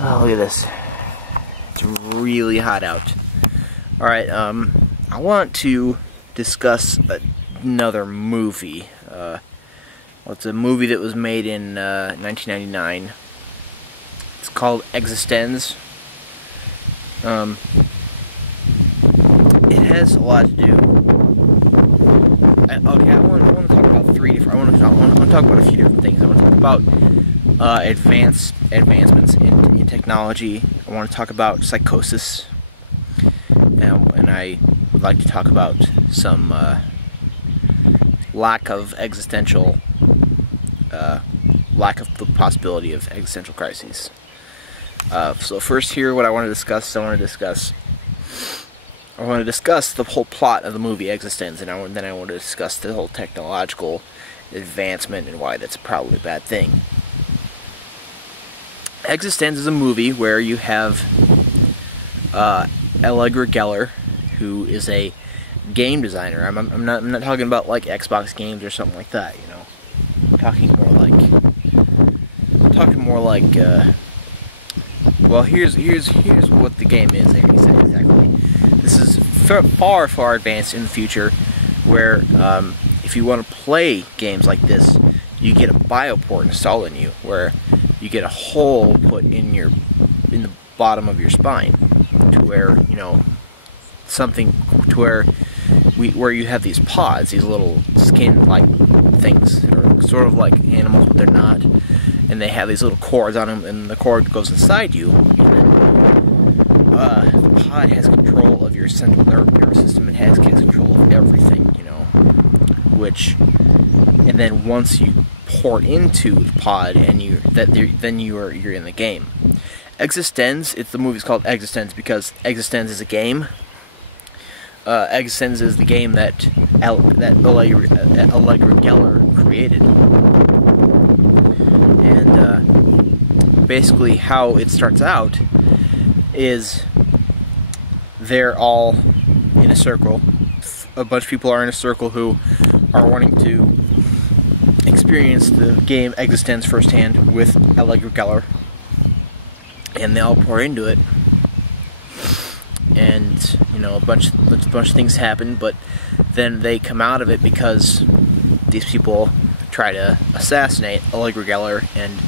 Oh, look at this. It's really hot out. Alright, I want to discuss another movie. Well, it's a movie that was made in 1999. It's called eXistenZ. It has a lot to do. Okay, I want to talk about three different. I want to talk about a few different things. I want to talk about advancements in technology. I want to talk about psychosis, and I would like to talk about some lack of the possibility of existential crises. So first here, what I want to discuss, I want to discuss the whole plot of the movie eXistenZ, and then I want to discuss the whole technological advancement and why that's probably a bad thing. eXistenZ is a movie where you have Allegra Geller, who is a game designer. I'm not talking about like Xbox games or something like that, you know. I'm talking more like well, here's what the game is exactly. This is far advanced in the future, where if you want to play games like this, you get a bioport installed in you, where you get a hole put in the bottom of your spine, to where, you know, where you have these pods, these little skin-like things that are sort of like animals, but they're not, and they have these little cords on them, and the cord goes inside you, and then the pod has control of your central nervous system, and has control of everything, you know, and then once you port into the pod, and you're in the game. eXistenZ, the movie's called eXistenZ because eXistenZ is a game. eXistenZ is the game that Allegra Geller created. And basically how it starts out is they're all in a circle. A bunch of people are in a circle who are wanting to experience the game eXistenZ firsthand with Allegra Geller. And they all pour into it. And, you know, a bunch of things happen, but then they come out of it because these people try to assassinate Allegra Geller and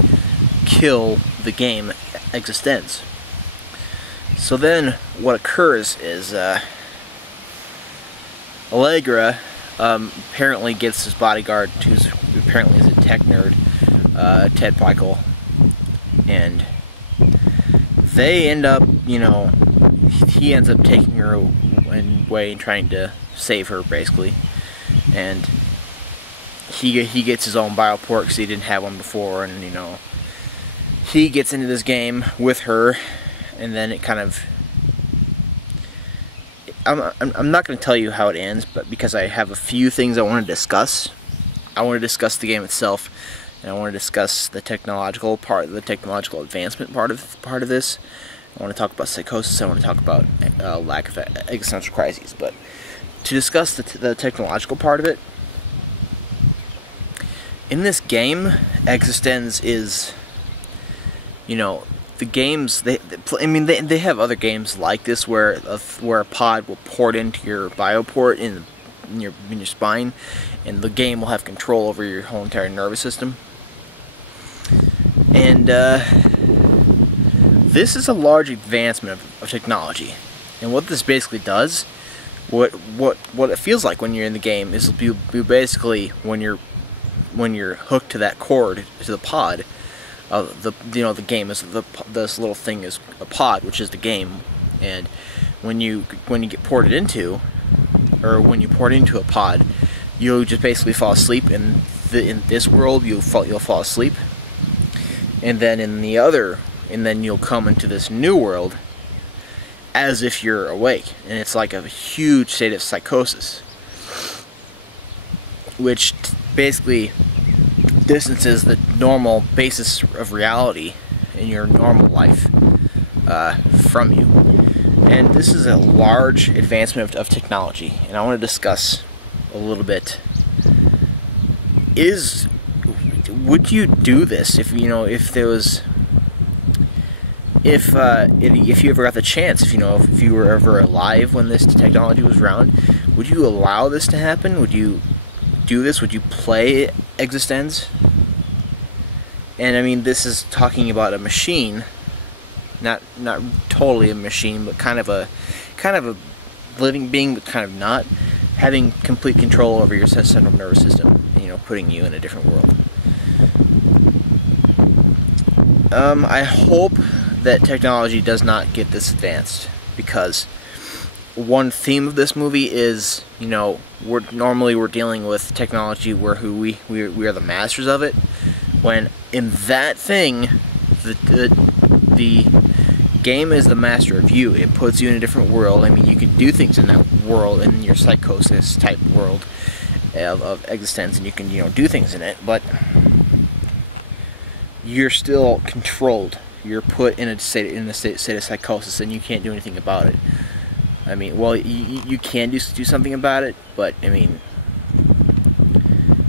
kill the game eXistenZ. So then what occurs is Allegra apparently gets his bodyguard, who's apparently is a tech nerd, Ted Pikel, and they end up, you know, he ends up taking her away and trying to save her, basically. And he gets his own bioport because he didn't have one before, and, you know, he gets into this game with her, and then it kind of... I'm not going to tell you how it ends, but because I have a few things I want to discuss. I want to discuss the game itself, and I want to discuss the technological advancement part of this. I want to talk about psychosis. I want to talk about lack of existential crises. But to discuss the technological part of it, in this game, eXistenZ is, you know, the games. They have other games like this where a pod will port into your bioport in your spine, and the game will have control over your whole entire nervous system. And this is a large advancement of technology, and what this basically does, what it feels like when you're in the game is you basically when you're hooked to that cord to the pod. The game is this little thing is a pod, which is the game, and when you get ported into, or when you port into a pod, you'll just basically fall asleep. In this world, you'll fall asleep, and then then you'll come into this new world as if you're awake, and it's like a huge state of psychosis, which basically distances the normal basis of reality in your normal life from you. And this is a large advancement of technology, and I want to discuss a little bit. Would you do this if there was if you ever got the chance, if you were ever alive when this technology was around, would you allow this to happen? Would you do this? Would you play eXistenZ? And I mean, this is talking about a machine, not totally a machine, but kind of a living being, but kind of not, having complete control over your central nervous system, putting you in a different world. I hope that technology does not get this advanced, because one theme of this movie is, we're dealing with technology where we are the masters of it, when in that thing, the game is the master of you. It puts you in a different world. I mean, you can do things in that world, in your psychosis type world of eXistenZ, and you can do things in it, but you're still controlled. You're put in a state of psychosis, and you can't do anything about it. I mean, well, you can do something about it, but I mean,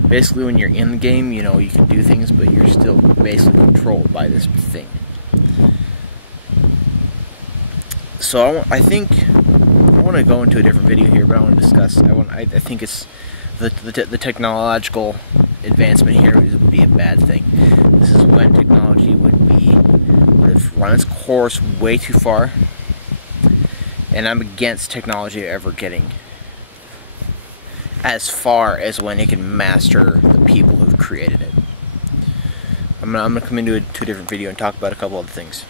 basically when you're in the game, you can do things, but you're still basically controlled by this thing. So I think I want to go into a different video here, but I want to discuss. I think it's the technological advancement here would be a bad thing. This is when technology would have run its course way too far, and I'm against technology ever getting as far as when it can master the people who've created it. I'm gonna come into a different video and talk about a couple other things.